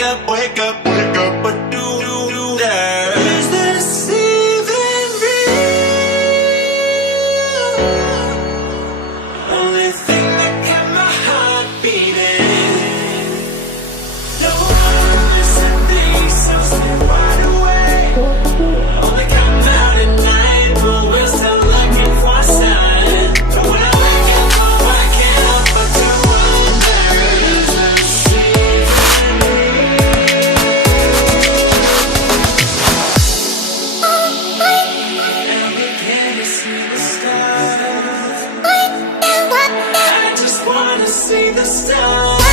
wake up, but do that? Is this even real? Only thing that kept my heart beating. No one missing things, so stay wide awake. Only come out at night, but we're still looking for a sign. But when I wake up, oh, I can't help but to wonder, is this even real? And begin to see the stars. I just wanna see the stars.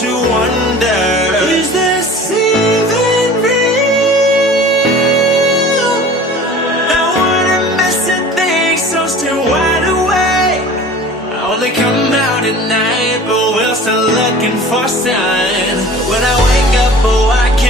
To wonder, is this even real? I wanna miss a thing, so stay wide awake. I only come out at night, but we're still looking for sign. When I wake up, oh, I can't